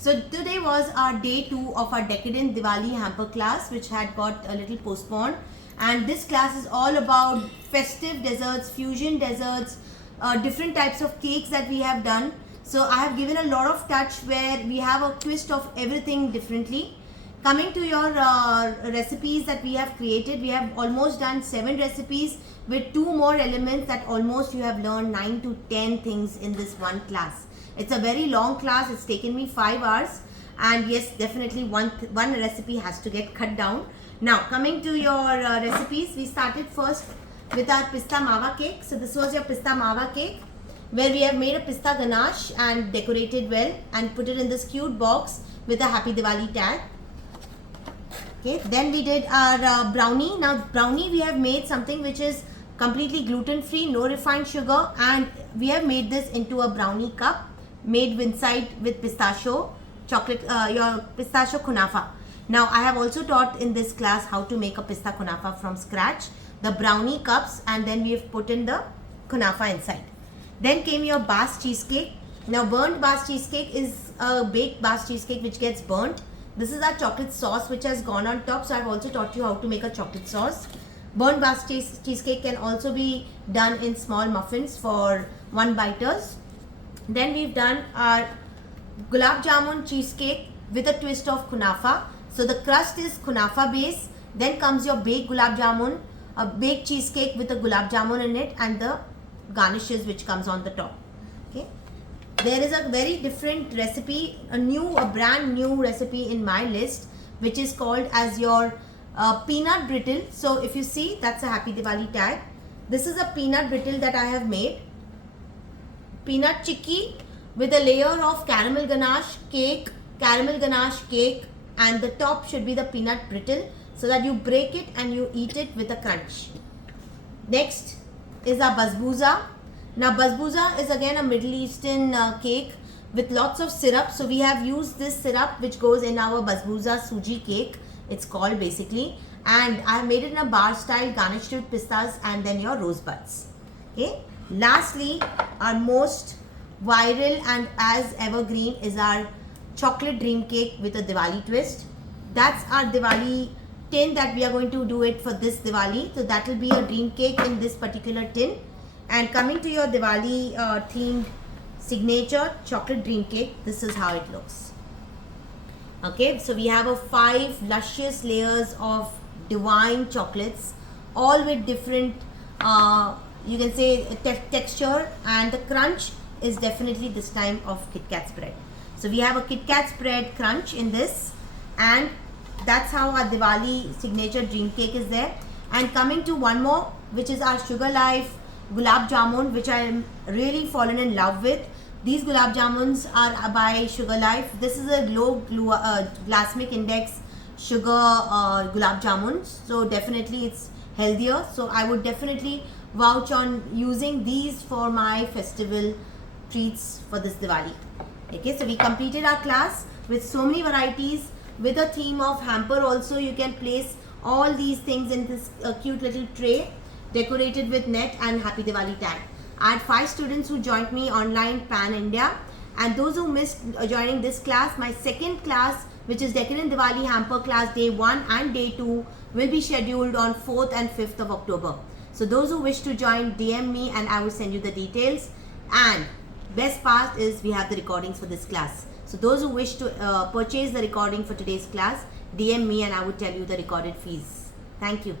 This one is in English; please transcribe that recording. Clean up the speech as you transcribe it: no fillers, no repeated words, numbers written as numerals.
So today was our day 2 of our Decadent Diwali hamper class, which had got a little postponed. And this class is all about festive desserts, fusion desserts, different types of cakes that we have done. So I have given a lot of touch where we have a twist of everything differently. Coming to your recipes that we have created, we have almost done 7 recipes with 2 more elements that almost you have learned 9 to 10 things in this one class. It's a very long class. It's taken me 5 hours, and yes, definitely one recipe has to get cut down. Now coming to your recipes, we started first with our pista mava cake. So this was your pista mava cake, where we have made a pista ganache and decorated well and put it in this cute box with a Happy Diwali tag. Okay, then we did our brownie. Now brownie, we have made something which is completely gluten free, no refined sugar, and we have made this into a brownie cup made inside with pistachio chocolate, your pistachio kunafa. Now I have also taught in this class how to make a pista kunafa from scratch, the brownie cups, and then we have put in the kunafa inside. Then came your Bas cheesecake. Now burnt Bas cheesecake is a baked Bas cheesecake which gets burnt. This is our chocolate sauce which has gone on top. So I've also taught you how to make a chocolate sauce. Burnt Bas cheesecake can also be done in small muffins for 1 biters. Then we've done our gulab jamun cheesecake with a twist of kunafa. So the crust is kunafa base. Then comes your baked gulab jamun, a baked cheesecake with a gulab jamun in it, and the garnishes which comes on the top. Okay. There is a very different recipe, a brand new recipe in my list, which is called as your peanut brittle. So if you see, that's a Happy Diwali tag. This is a peanut brittle that I have made. Peanut chikki with a layer of caramel ganache cake, and the top should be the peanut brittle, so that you break it and you eat it with a crunch. Next is our basbousa. Now basbousa is again a Middle Eastern cake with lots of syrup. So we have used this syrup which goes in our basbousa suji cake, it's called basically, and I have made it in a bar style, garnished with pistas and then your rosebuds. Okay. Lastly, our most viral and as evergreen is our chocolate dream cake with a Diwali twist. That's our Diwali tin that we are going to do it for this Diwali. So that will be a dream cake in this particular tin. And coming to your Diwali themed signature chocolate dream cake, this is how it looks. Okay, so we have a 5 luscious layers of divine chocolates, all with different you can say texture, and the crunch is definitely this time of Kit Kat spread. So we have a Kit Kat spread crunch in this, and that's how our Diwali signature dream cake is there. And coming to one more, which is our Sugar Life gulab jamun, which I am really fallen in love with. These gulab jamuns are by Sugar Life. This is a low glycemic index sugar gulab jamuns, so definitely it's healthier. So I would definitely vouch on using these for my festival treats for this Diwali. Okay, so we completed our class with so many varieties with a theme of hamper. Also you can place all these things in this cute little tray decorated with net and Happy Diwali tag. I had 5 students who joined me online pan India, and those who missed joining this class, my second class, which is Decadent Diwali hamper class day 1 and day 2, will be scheduled on 4th and 5th of October. So those who wish to join, DM me and I will send you the details. And best part is we have the recordings for this class. So those who wish to purchase the recording for today's class, DM me and I will tell you the recorded fees. Thank you.